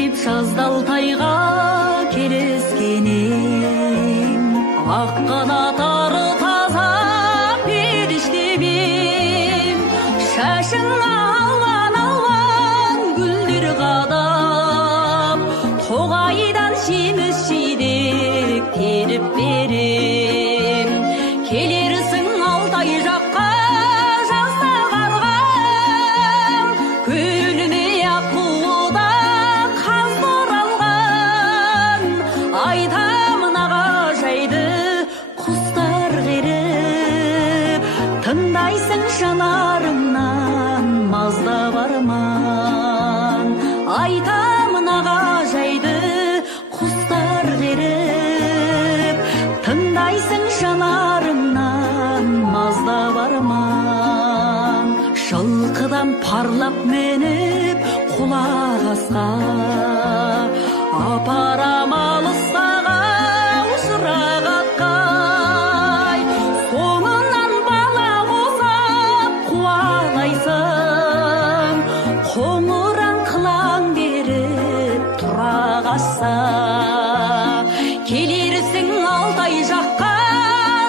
деп жаздалтайға келескенем, ақ қанаттары таза періштебем, шашың алуан гүлдер қадап, тоғайдан жеміс жидек теріп берем. Келерсің Алтай жаққа жазда қарғам, көліне аққуда қаз оралған, айтамын аға жайды құстар қеріп, тыңдайсың жанарыңнан мазда барман. Айтамын аға жайды құстар қеріп, тыңдайсың жанарыңнан мазда барман. Жылқыдан парлап меніп құлақ асқа, апарам алысқаға ұшырақ атқай, соңынан бала қосап қуалайсың, қоңыран қылаң беріп тұра қашса. Келерсің Алтай жаққа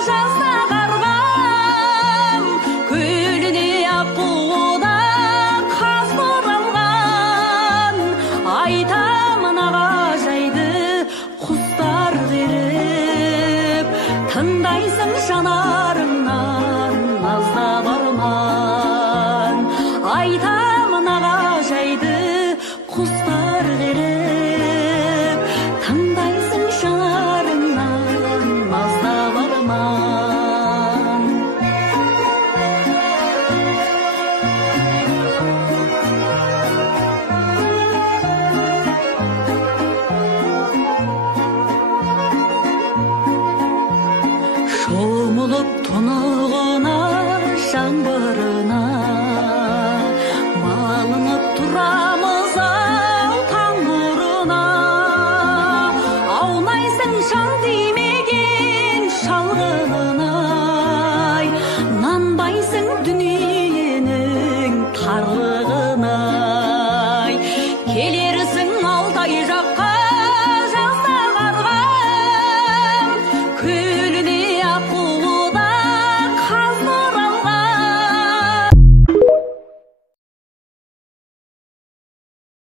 жазда қарғам, көліне аққуда қаз оралған, айтамын аға жайды құстар қеріп, тыңдайсың жанарыңнан мазда барман. Айтамын аға жайды құстар қеріп, тыңдайсың жанарыңнан мазда барман. Шомылып тұнығына жаңбырына, малынып тұрамыз ау таң нұрына. Аунайсың жан тимеген шалғынына, нанбайсың дүниенің тарлығына. Келерсің Алтай жаққа